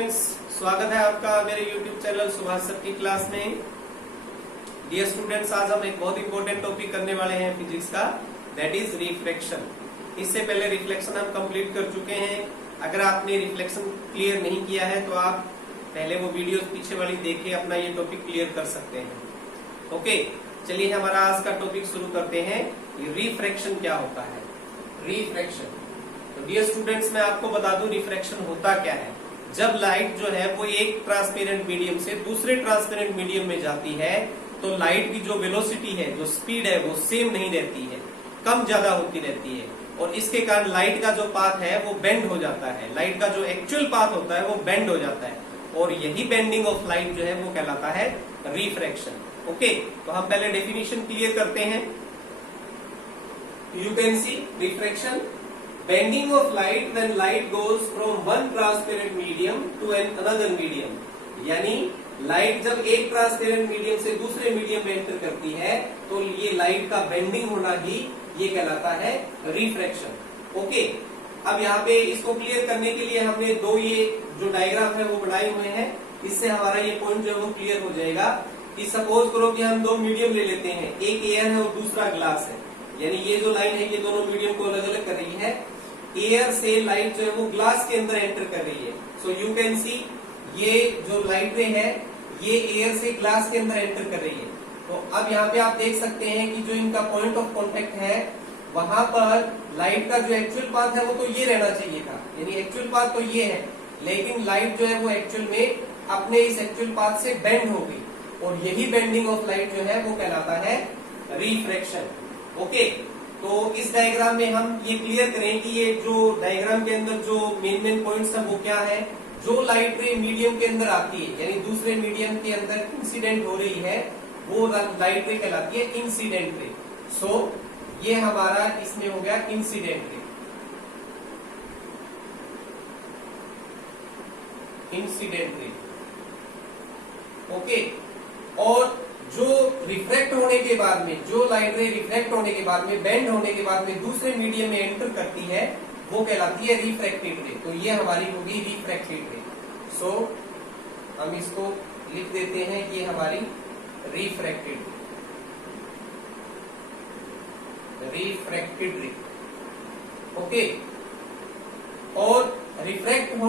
Students, स्वागत है आपका मेरे YouTube चैनल सुभाष सर की क्लास में। डियर स्टूडेंट्स, आज हम एक बहुत इंपॉर्टेंट टॉपिक करने वाले हैं फिजिक्स का, दैट इज रिफ्लेक्शन। इससे पहले रिफ्लेक्शन हम कंप्लीट कर चुके हैं। अगर आपने रिफ्लेक्शन क्लियर नहीं किया है तो आप पहले वो वीडियो पीछे वाली देख के अपना ये टॉपिक क्लियर कर सकते हैं। ओके, चलिए हमारा आज का टॉपिक शुरू करते हैं। रिफ्रैक्शन क्या होता है? रिफ्रैक्शन, तो डियर स्टूडेंट्स मैं आपको बता दूं रिफ्रैक्शन होता क्या है। जब लाइट जो है वो एक ट्रांसपेरेंट मीडियम से दूसरे ट्रांसपेरेंट मीडियम में जाती है तो लाइट की जो वेलोसिटी है, जो स्पीड है, वो सेम नहीं रहती है, कम ज्यादा होती रहती है। और इसके कारण लाइट का जो पाथ है वो बेंड हो जाता है। लाइट का जो एक्चुअल पाथ होता है वो बेंड हो जाता है और यही बेंडिंग ऑफ लाइट जो है वो कहलाता है रिफ्रैक्शन। ओके, तो हम पहले डेफिनेशन क्लियर करते हैं। You can C refraction, bending of light when light goes from one transparent medium to another medium। यानी लाइट जब एक ट्रांसपेरेंट मीडियम से दूसरे मीडियम में एंटर करती है तो ये लाइट का बेंडिंग होना ही ये कहलाता है रिफ्रैक्शन। ओके, अब यहाँ पे इसको क्लियर करने के लिए हमने दो ये जो डायग्राम है वो बनाए हुए हैं। इससे हमारा ये पॉइंट जो है वो क्लियर हो जाएगा कि सपोज करो कि हम दो मीडियम ले लेते हैं, एक एयर है और दूसरा ग्लास है। यानी ये जो लाइन है ये दोनों मीडियम को अलग अलग कर रही है। एयर से लाइट जो है वो ग्लास के अंदर एंटर कर रही है। सो यू कैन सी ये जो लाइट रे है ये एयर से ग्लास के अंदर एंटर कर रही है। तो अब यहाँ पे आप देख सकते हैं कि जो इनका पॉइंट ऑफ कांटेक्ट है वहां पर लाइट का जो एक्चुअल पाथ है वो तो ये रहना चाहिए था, यानी एक्चुअल पाथ तो ये है, लेकिन लाइट जो है वो एक्चुअल में अपने इस एक्चुअल पाथ से बेंड हो गई और यही बेंडिंग ऑफ लाइट जो है वो कहलाता है रिफ्रैक्शन। ओके, तो इस डायग्राम में हम ये क्लियर करें कि ये जो डायग्राम के अंदर जो मेन पॉइंट्स है वो क्या है। जो लाइट रे मीडियम के अंदर आती है, यानी दूसरे मीडियम के अंदर इंसिडेंट हो रही है, वो लाइट रे कहलाती है इंसिडेंट रे। सो ये हमारा इसमें हो गया incident ray. Incident ray, okay. और जो रिफ्रैक्ट होने के बाद में, जो लाइट रे रिफ्रैक्ट होने के बाद में, बेंड होने के बाद में दूसरे मीडियम में एंटर करती है वो कहलाती है रिफ्रैक्टेड रे। तो ये हमारी होगी रिफ्रैक्टेड रे। सो हम इसको लिख देते हैं, ये हमारी रिफ्रैक्टेड रे। ओके, और रिफ्रैक्ट हो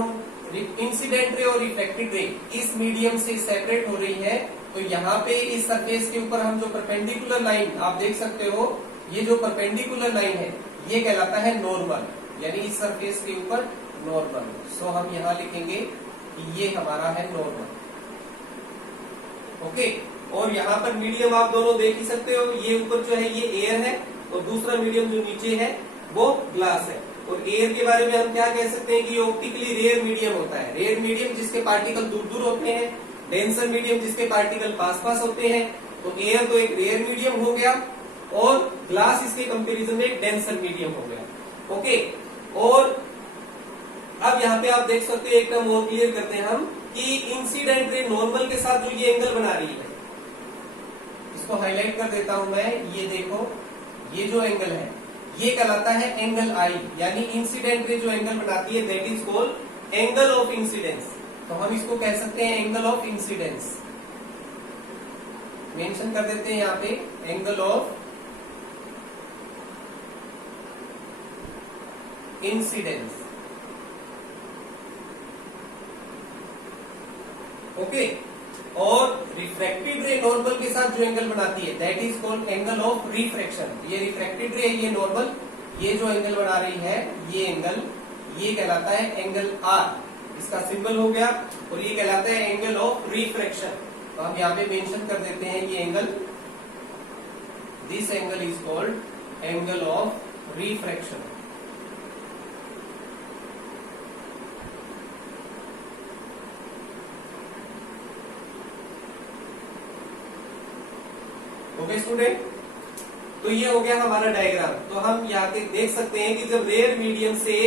इंसिडेंट रे और रिफ्रैक्टेड रे इस मीडियम से सेपरेट हो रही है। तो यहाँ पे इस सरफेस के ऊपर हम जो परपेंडिकुलर लाइन आप देख सकते हो, ये जो परपेंडिकुलर लाइन है ये कहलाता है नॉर्मल, यानी इस सरफेस के ऊपर नॉर्मल। सो हम यहाँ लिखेंगे कि ये हमारा है नॉर्मल। ओके, और यहाँ पर मीडियम आप दोनों देख ही सकते हो, ये ऊपर जो है ये एयर है और दूसरा मीडियम जो नीचे है वो ग्लास है। और एयर के बारे में हम क्या कह सकते हैं कि ये ऑप्टिकली रेयर मीडियम होता है। रेयर मीडियम जिसके पार्टिकल दूर दूर होते हैं, डेंसर मीडियम जिसके पार्टिकल पास पास होते हैं। तो एयर तो एक रेयर मीडियम हो गया और ग्लास इसके कंपैरिजन में एक डेंसर मीडियम हो गया। ओके, और अब यहाँ पे आप देख सकते हो, एक टर्म और क्लियर करते हैं हम कि इंसिडेंट रे नॉर्मल के साथ जो ये एंगल बना रही है, इसको हाईलाइट कर देता हूं मैं। ये देखो, ये जो एंगल है ये कहलाता है एंगल आई, यानी इंसिडेंट रे जो एंगल बनाती है that is called angle of incidence. तो हम इसको कह सकते हैं एंगल ऑफ इंसिडेंस। मेंशन कर देते हैं यहाँ पे एंगल ऑफ इंसिडेंस। ओके, और रिफ्रैक्टेड रे नॉर्मल के साथ जो एंगल बनाती है that is called angle of refraction. ये रिफ्रैक्टेड रे, ये नॉर्मल, ये जो एंगल बना रही है ये एंगल, ये कहलाता है एंगल आर, इसका सिंबल हो गया, और ये कहलाता है एंगल ऑफ रिफ्रैक्शन। तो हम यहाँ पे मेंशन कर देते हैं ये angle, this angle is called angle of refraction. Okay student, तो ये हो गया हमारा डायग्राम। तो हम यहाँ पे देख सकते हैं कि जब रेयर मीडियम से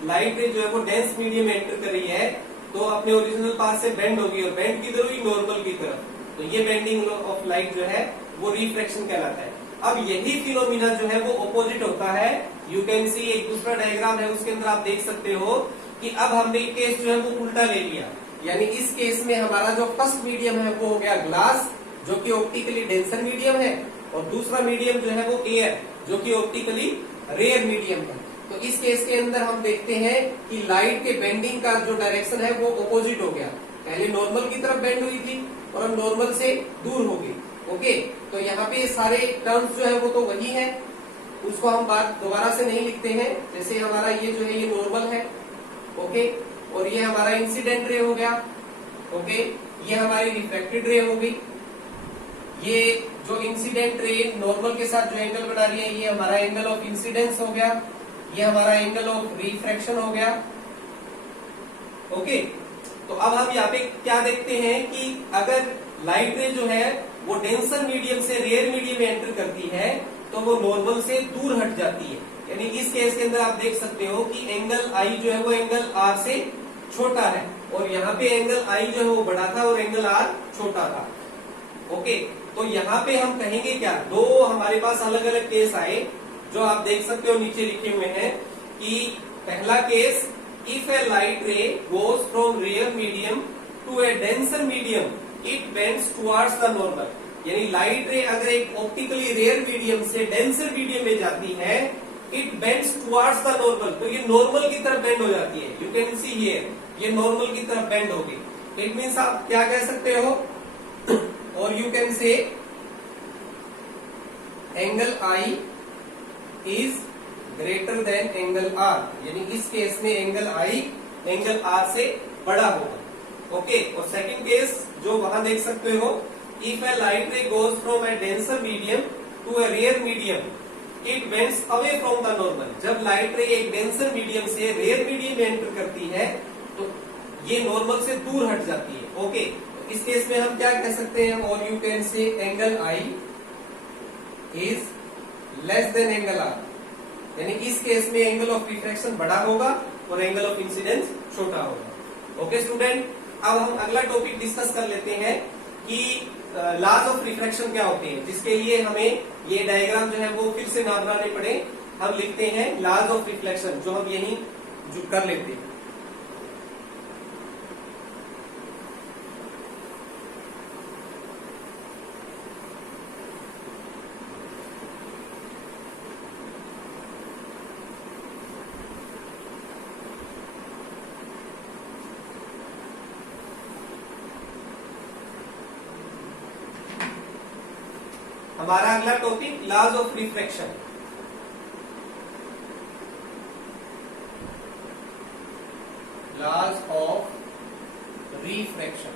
लाइट रे जो है वो डेंस मीडियम में एंटर कर रही है तो अपने ओरिजिनल पाथ से बेंड होगी, और बेंड की तरफ ही नॉर्मल की तरफ। तो ये बेंडिंग ऑफ लाइट जो है वो रिफ्रैक्शन कहलाता है। अब यही फिनोमिना जो है वो ऑपोजिट होता है। यू कैन सी एक दूसरा डायग्राम है, उसके अंदर आप देख सकते हो कि अब हमने केस जो है वो उल्टा ले लिया। यानी इस केस में हमारा जो फर्स्ट मीडियम है वो हो गया ग्लास, जो कि ऑप्टिकली डेंसर मीडियम है, और दूसरा मीडियम जो है वो एयर, जो कि ऑप्टिकली रेयर मीडियम है। तो इस केस के अंदर हम देखते हैं कि लाइट के बेंडिंग का जो डायरेक्शन है वो ऑपोजिट हो गया। पहले नॉर्मल की तरफ बेंड हुई थी और अब नॉर्मल से दूर हो गई। ओके, तो यहाँ पे सारे टर्म्स जो है वो तो वही है, उसको हम बात दोबारा से नहीं लिखते हैं। जैसे हमारा ये जो है ये नॉर्मल है, ओके, और ये हमारा इंसिडेंट रे हो गया, ओके, ये हमारी रिफ्लेक्टेड रे हो गई। ये जो इंसिडेंट रे नॉर्मल के साथ जो एंगल बना रही है ये हमारा एंगल ऑफ इंसिडेंस हो गया, ये हमारा एंगल ऑफ रिफ्रैक्शन हो गया। ओके, तो अब हम यहाँ पे क्या देखते हैं कि अगर लाइट रे जो है वो डेंसर मीडियम से रेयर मीडियम में एंटर करती है तो वो नॉर्मल से दूर हट जाती है। यानी इस केस के अंदर आप देख सकते हो कि एंगल आई जो है वो एंगल आर से छोटा है, और यहाँ पे एंगल आई जो है वो बड़ा था और एंगल आर छोटा था। ओके, तो यहाँ पे हम कहेंगे क्या, दो हमारे पास अलग अलग केस आए जो आप देख सकते हो नीचे लिखे हुए हैं कि पहला case, if a light ray goes from rare medium to a denser medium it bends towards the normal. यानी लाइट रे अगर एक ऑप्टिकली रेयर मीडियम से डेंसर मीडियम में जाती है, it bends towards the normal, तो ये नॉर्मल की तरफ बेंड हो जाती है। यू कैन सी हियर, ये नॉर्मल की तरफ बेंड होगी। इट मीन्स आप क्या कह सकते हो, और you can say angle I is greater than angle R, यानी इस केस में एंगल आई एंगल आर से बड़ा होगा। ओके, और सेकंड केस जो वहां देख सकते हो, if a light ray goes from a denser medium to a rare medium it bends away from the normal. जब लाइट रे एक डेंसर मीडियम से रेयर मीडियम में एंटर करती है तो ये नॉर्मल से दूर हट जाती है। ओके, तो इस केस में हम क्या कह सकते हैं, और you can say angle I is less than angle R, यानी इस केस में एंगल ऑफ रिफ्रैक्शन बड़ा होगा और एंगल ऑफ इंसिडेंस छोटा होगा। ओके स्टूडेंट, अब हम अगला टॉपिक डिस्कस कर लेते हैं कि लॉज ऑफ रिफ्रैक्शन क्या होते हैं, जिसके लिए हमें ये डायग्राम जो है वो फिर से ना बनाने पड़े। हम लिखते हैं लॉज ऑफ रिफ्लेक्शन, जो हम यही जो कर लेते हैं। हमारा अगला topic laws of refraction. Laws of refraction.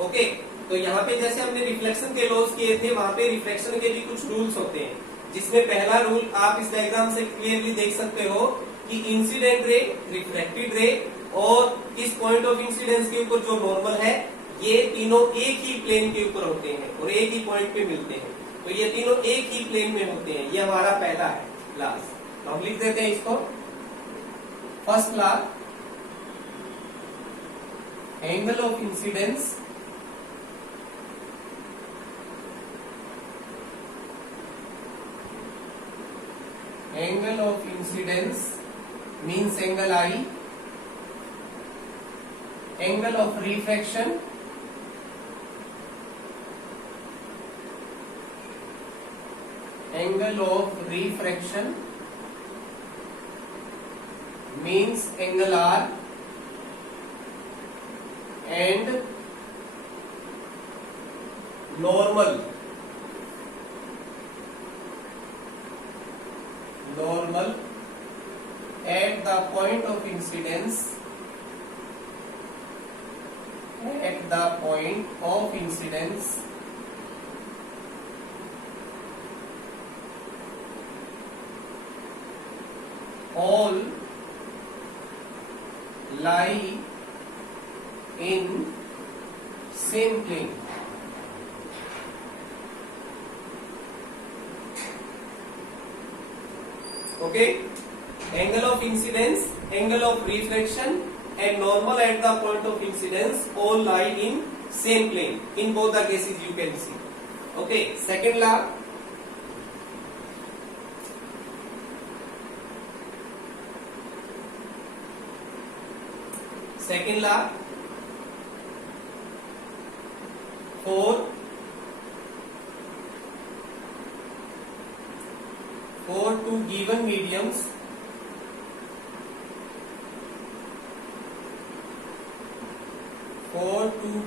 Okay, तो यहाँ पे जैसे हमने रिफ्लेक्शन के लॉज किए थे, वहां पे रिफ्रैक्शन के भी कुछ रूल्स होते हैं, जिसमें पहला रूल आप इस डायग्राम से क्लियरली देख सकते हो कि इंसिडेंट रे, रिफ्लेक्टेड रे और इस पॉइंट ऑफ इंसिडेंस के ऊपर जो नॉर्मल है, ये तीनों एक ही प्लेन के ऊपर होते हैं और एक ही पॉइंट पे मिलते हैं। तो ये तीनों एक ही प्लेन में होते हैं। ये हमारा पहला है लॉज। हम लिख देते हैं इसको। First law, angle of incidence means angle I, angle of refraction means angle R, and normal at the point of incidence, all lie in same plane. Okay, angle of incidence, angle of reflection and normal at the point of incidence all lie in same plane. In both the cases you can see. Okay, second law, second law, for two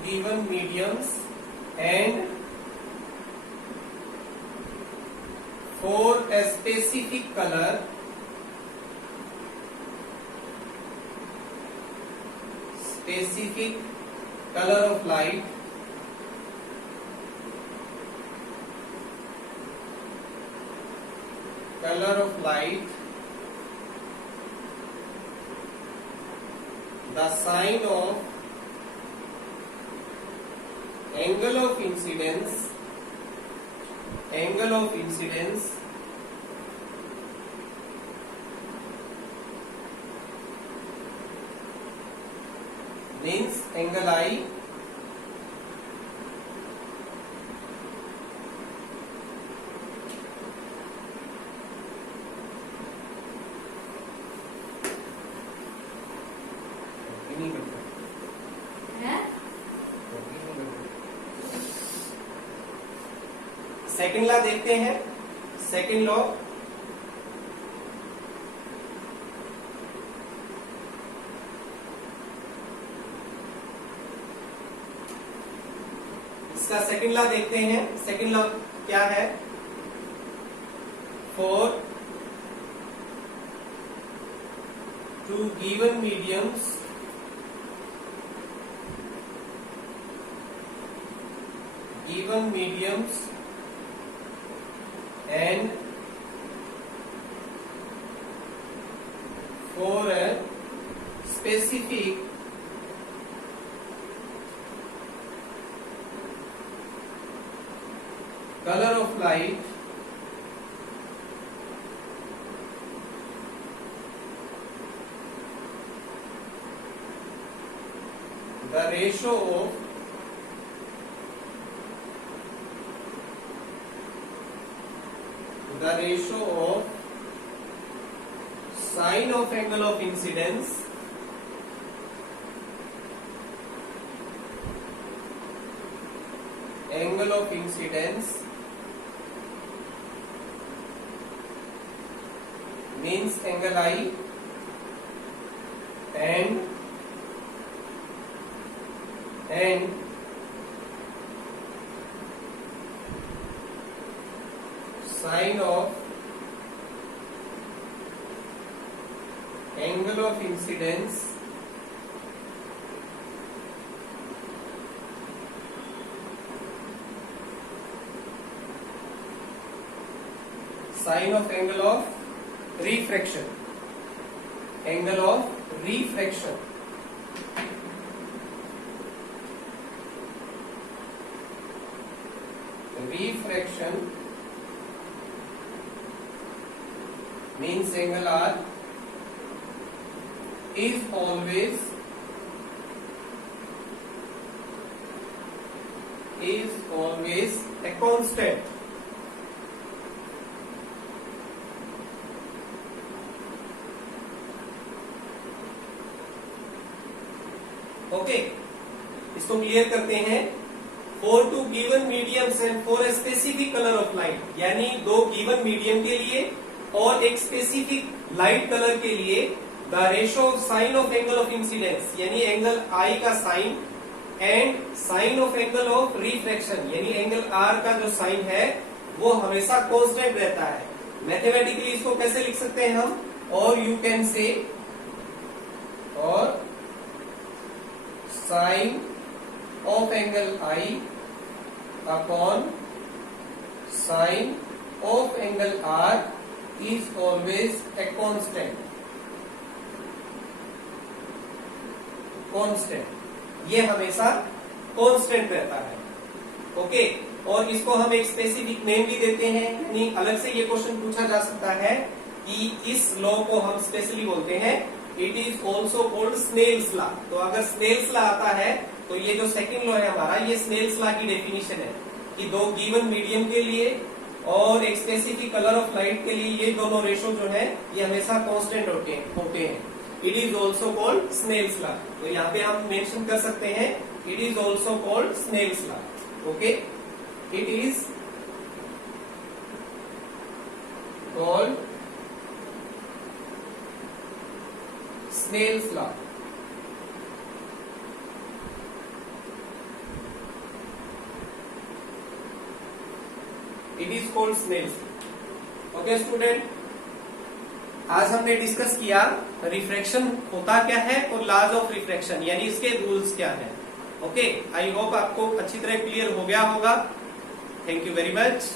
given mediums and for a specific color of light the sign of angle of incidence means angle I second law देखते हैं। Second law, इसका second law देखते हैं। Second law क्या है? For two given mediums and for a specific color of light the ratio of sine of angle of incidence means angle I and sine of angle of incidence sine of angle of refraction means angle R is always a constant. Okay, इसको clear करते हैं। For two given mediums and for a specific colour of light, यानी दो given medium के लिए और एक specific light colour के लिए the ratio of sine of angle of incidence यानी एंगल आई का sine and sine of angle of refraction यानी एंगल आर का जो साइन है वो हमेशा कांस्टेंट रहता है। मैथमेटिकली इसको कैसे लिख सकते हैं हम? और यू कैन से और sine of angle I upon sine of angle R is always a constant. ये हमेशा कांस्टेंट रहता है। ओके, और इसको हम एक स्पेसिफिक नेम भी देते हैं, यानी अलग से ये क्वेश्चन पूछा जा सकता है कि इस लॉ को हम स्पेशली बोलते हैं it is also called Snell's law. तो अगर स्नेल्स लॉ आता है तो ये जो सेकंड लॉ है हमारा, ये स्नेल्स लॉ की डेफिनेशन है कि दो गिवन मीडियम के लिए और एक स्पेसिफिक कलर ऑफ लाइट के लिए ये दोनों रेशो जो है ये हमेशा कांस्टेंट होते हैं। It is also called Snell's law. तो यहाँ पे हम मेंशन कर सकते हैं it is also called Snell's law. Okay, it is called Snell's law. It is called Snell's law. Okay student, आज हमने डिस्कस किया रिफ्रैक्शन होता क्या है और लॉज ऑफ रिफ्रैक्शन यानी इसके रूल्स क्या है। ओके, आई होप आपको अच्छी तरह क्लियर हो गया होगा। Thank you very much.